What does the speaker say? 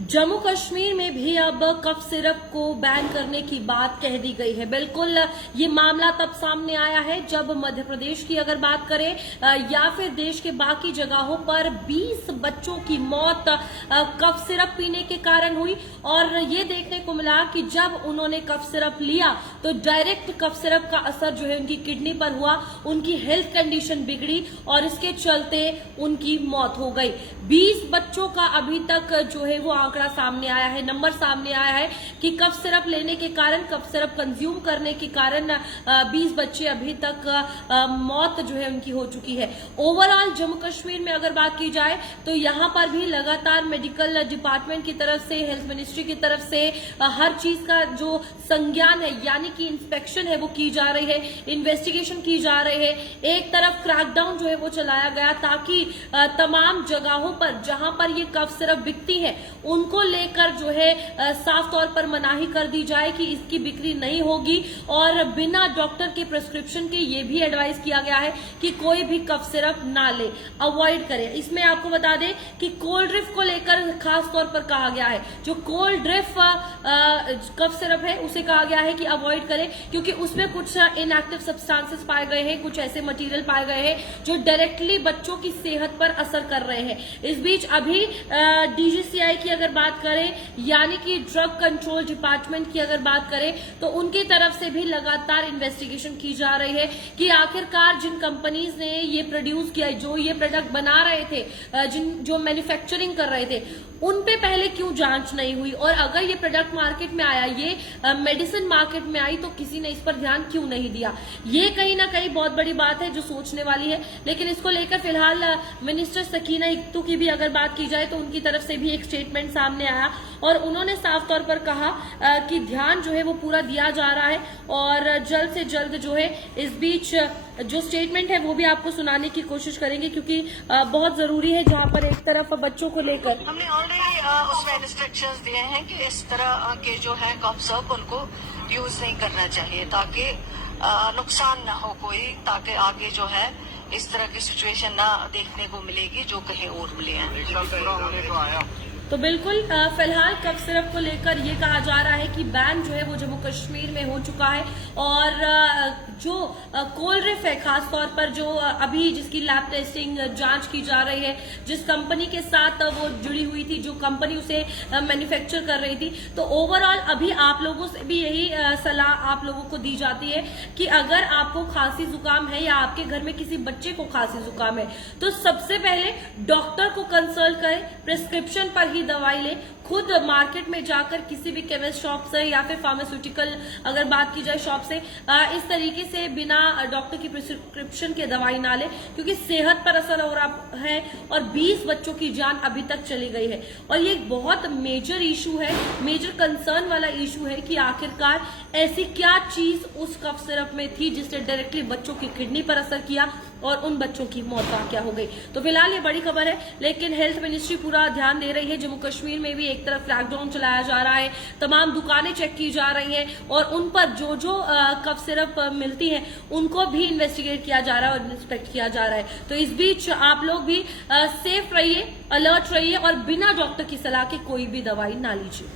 जम्मू कश्मीर में भी अब कफ सिरप को बैन करने की बात कह दी गई है। बिल्कुल ये मामला तब सामने आया है जब मध्य प्रदेश की अगर बात करें या फिर देश के बाकी जगहों पर 20 बच्चों की मौत कफ सिरप पीने के कारण हुई। और ये देखने को मिला कि जब उन्होंने कफ सिरप लिया तो डायरेक्ट कफ सिरप का असर जो है उनकी किडनी पर हुआ, उनकी हेल्थ कंडीशन बिगड़ी और इसके चलते उनकी मौत हो गई। 20 बच्चों का अभी तक जो है वो आंकड़ा सामने आया है, नंबर सामने आया है कि कफ सिरप लेने के कारण, कफ सिरप कंज्यूम करने के कारण 20 बच्चे अभी तक मौत जो है उनकी हो चुकी है। ओवरऑल जम्मू कश्मीर में अगर बात की जाए तो यहां पर भी लगातार मेडिकल डिपार्टमेंट की तरफ से, हेल्थ मिनिस्ट्री की तरफ से हर चीज का जो संज्ञान है यानी कि इंस्पेक्शन है वो की जा रही है, इन्वेस्टिगेशन की जा रही है। एक तरफ क्रैकडाउन जो है वो चलाया गया ताकि तमाम जगहों पर जहां पर ये कफ सिरप बिकती है उनको लेकर जो है साफ तौर पर मनाही कर दी जाए कि इसकी बिक्री नहीं होगी और बिना डॉक्टर के प्रिस्क्रिप्शन के ये भी एडवाइस किया गया है कि कोई भी कफ सिरप ना ले, अवॉइड करे। इसमें आपको बता दें कि कोल्ड ड्रिफ्ट को लेकर खास तौर पर कहा गया है, जो कोल्ड ड्रिफ्ट कफ सिरप है उसे कहा गया है कि अवॉइड करें क्योंकि उसमें कुछ इनएक्टिव सब्सटेंसेस पाए गए हैं, कुछ ऐसे मटेरियल पाए गए हैं जो डायरेक्टली बच्चों की सेहत पर असर कर रहे हैं। इस बीच अभी डीजीसीआई की अगर बात करें यानी कि ड्रग कंट्रोल डिपार्टमेंट की अगर बात करें तो उनकी तरफ से भी लगातार इन्वेस्टिगेशन की जा रही है कि आखिरकार जिन कंपनीज ने ये प्रोड्यूस किया, जो ये प्रोडक्ट बना रहे थे, जो मैन्युफैक्चरिंग कर रहे थे, उन पे पहले क्यों जांच नहीं हुई और अगर ये प्रोडक्ट मार्केट में आया, ये मेडिसिन मार्केट में आई तो किसी ने इस पर ध्यान क्यों नहीं दिया। ये कहीं ना कहीं बहुत बड़ी बात है जो सोचने वाली है। लेकिन इसको लेकर फिलहाल मिनिस्टर सकीना इक्तू की भी अगर बात की जाए तो उनकी तरफ से भी एक स्टेटमेंट सामने आया और उन्होंने साफ तौर पर कहा कि ध्यान जो है वो पूरा दिया जा रहा है और जल्द से जल्द जो है इस बीच जो स्टेटमेंट है वो भी आपको सुनाने की कोशिश करेंगे क्योंकि बहुत जरूरी है, जहां पर एक तरफ बच्चों को लेकर हमने ऑलरेडी उसमें इंस्ट्रक्शंस दिए हैं कि इस तरह के जो है कफ सिरप उनको यूज नहीं करना चाहिए ताकि नुकसान ना हो कोई, ताकि आगे जो है इस तरह की सिचुएशन ना देखने को मिलेगी जो कहीं और मिले हैं। तो बिल्कुल फिलहाल कफ सिरप को लेकर ये कहा जा रहा है कि बैन जो है वो जम्मू कश्मीर में हो चुका है और जो कोल्ड ड्रिफ्ट है खास तौर पर जो अभी जिसकी लैब टेस्टिंग जांच की जा रही है, जिस कंपनी के साथ वो जुड़ी हुई थी, जो कंपनी उसे मैन्युफैक्चर कर रही थी, तो ओवरऑल अभी आप लोगों से भी यही सलाह आप लोगों को दी जाती है कि अगर आपको खांसी जुकाम है या आपके घर में किसी बच्चे को खांसी जुकाम है तो सबसे पहले डॉक्टर को कंसल्ट करें, प्रिस्क्रिप्शन पर ही दवाई ले। खुद मार्केट में जाकर किसी भी केमिस्ट शॉप से या फिर फार्मास्यूटिकल अगर बात की जाए शॉप से इस तरीके से बिना डॉक्टर की प्रिस्क्रिप्शन के दवाई ना ले क्योंकि सेहत पर असर हो रहा है और 20 बच्चों की जान अभी तक चली गई है। और ये एक बहुत मेजर इशू है, मेजर कंसर्न वाला इशू है कि आखिरकार ऐसी क्या चीज उस कफ सिरप में थी जिसने डायरेक्टली बच्चों की किडनी पर असर किया और उन बच्चों की मौत क्या हो गई। तो फिलहाल ये बड़ी खबर है, लेकिन हेल्थ मिनिस्ट्री पूरा ध्यान दे रही है। जम्मू कश्मीर में भी एक तरफ क्रैकडाउन चलाया जा रहा है, तमाम दुकानें चेक की जा रही हैं और उन पर जो जो कफ सिरप मिलती है उनको भी इन्वेस्टिगेट किया जा रहा है और इंस्पेक्ट किया जा रहा है। तो इस बीच आप लोग भी सेफ रहिए, अलर्ट रहिए और बिना डॉक्टर की सलाह के कोई भी दवाई ना लीजिए।